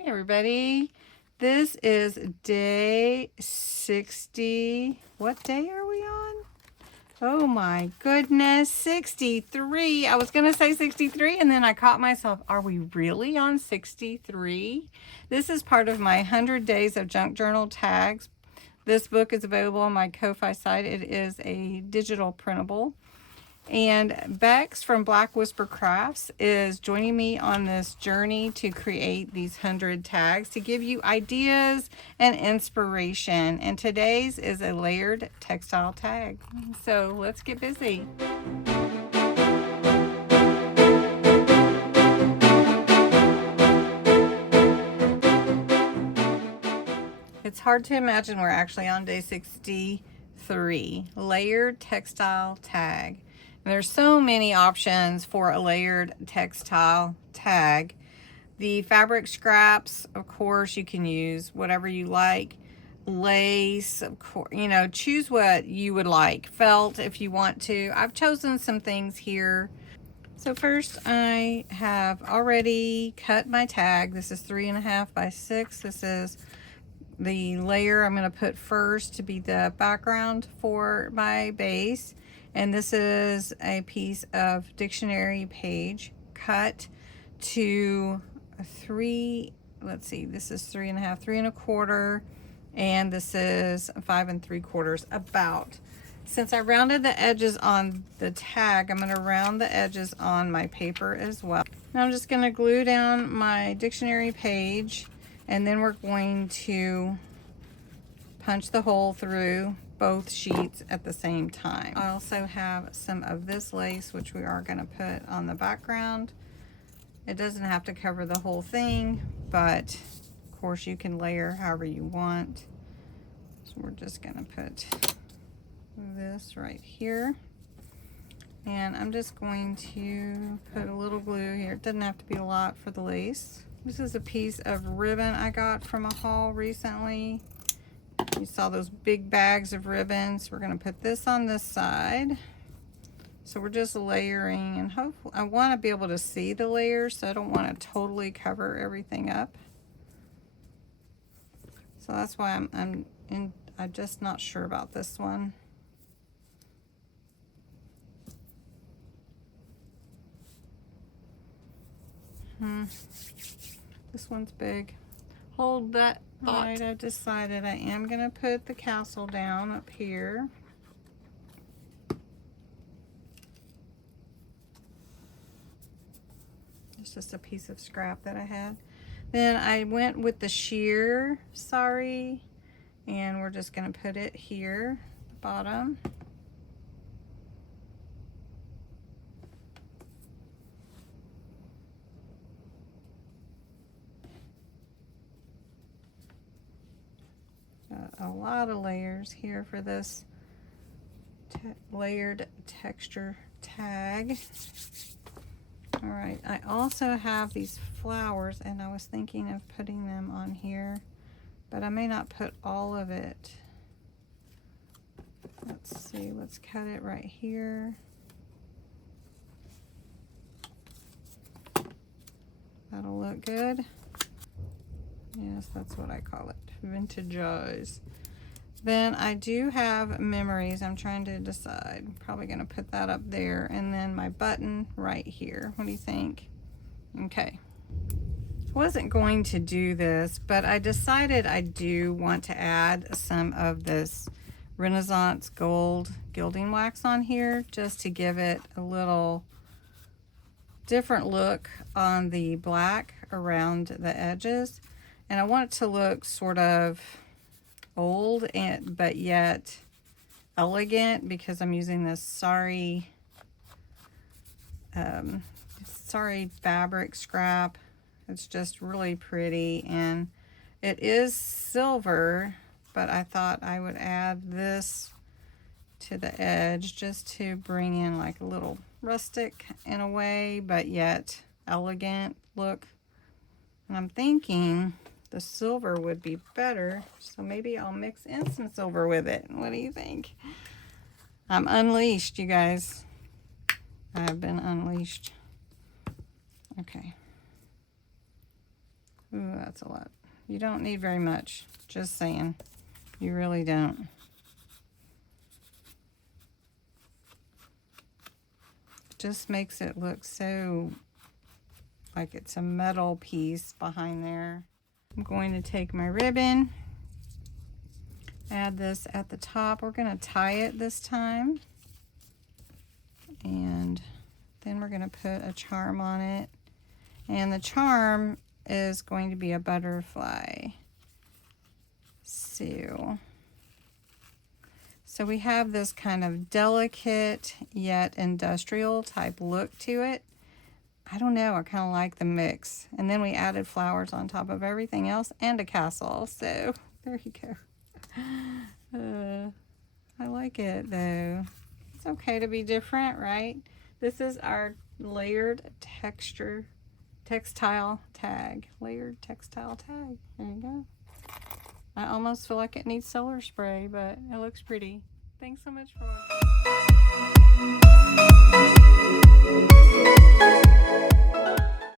Hey everybody, this is day 60. What day are we on? Oh my goodness, 63. I was gonna say 63 and then I caught myself. Are we really on 63? This is part of my 100 Days of Junk Journal Tags. This book is available on my Ko-Fi site. It is a digital printable. And Bexx from Black Whisper Crafts is joining me on this journey to create these 100 tags to give you ideas and inspiration. And today's is a layered textile tag. So let's get busy. It's hard to imagine we're actually on day 63, layered textile tag. And there's so many options for a layered textile tag. The fabric scraps, of course, you can use whatever you like. Lace, of course, you know, choose what you would like. Felt if you want to. I've chosen some things here. So first I have already cut my tag. This is 3.5 by 6. This is the layer I'm going to put first to be the background for my base. And this is a piece of dictionary page cut to 3, let's see, this is 3.5, 3.25, and this is 5 3/4 about. Since I rounded the edges on the tag, I'm going to round the edges on my paper as well. Now I'm just going to glue down my dictionary page, and then we're going to punch the hole through both sheets at the same time. I also have some of this lace, which we are going to put on the background. It doesn't have to cover the whole thing, but of course you can layer however you want. So we're just going to put this right here. And I'm just going to put a little glue here. It doesn't have to be a lot for the lace. This is a piece of ribbon I got from a haul recently. You saw those big bags of ribbons. We're going to put this on this side. So we're just layering, and hopefully I want to be able to see the layers, so I don't want to totally cover everything up. So that's why I'm just not sure about this one. This one's big. Hold that thought. All right, I've decided I am going to put the castle down up here. It's just a piece of scrap that I had. Then I went with the sheer sari, and we're just going to put it here, bottom. A lot of layers here for this layered texture tag. All right, I also have these flowers, and I was thinking of putting them on here, but I may not put all of it. Let's see, let's cut it right here. That'll look good. Yes, that's what I call it, vintage eyes. Then I do have memories. I'm trying to decide. Probably going to put that up there, and then my button right here. What do you think? Okay. I wasn't going to do this, but I decided I do want to add some of this Renaissance gold gilding wax on here, just to give it a little different look on the black around the edges. And I want it to look sort of old, but yet elegant, because I'm using this sari fabric scrap. It's just really pretty, and it is silver, but I thought I would add this to the edge just to bring in like a little rustic in a way, but yet elegant look. And I'm thinking the silver would be better, so maybe I'll mix in some silver with it. What do you think? I'm unleashed, you guys. I have been unleashed. Okay. Ooh, that's a lot. You don't need very much. Just saying. You really don't. Just makes it look so like it's a metal piece behind there. I'm going to take my ribbon, add this at the top. We're going to tie it this time. And then we're going to put a charm on it. And the charm is going to be a butterfly. So we have this kind of delicate yet industrial type look to it. I don't know, I kind of like the mix. And then we added flowers on top of everything else and a castle. So there you go. I like it though. It's okay to be different, right? This is our layered textile tag. Layered textile tag. There you go. I almost feel like it needs solar spray, but it looks pretty. Thanks so much for watching.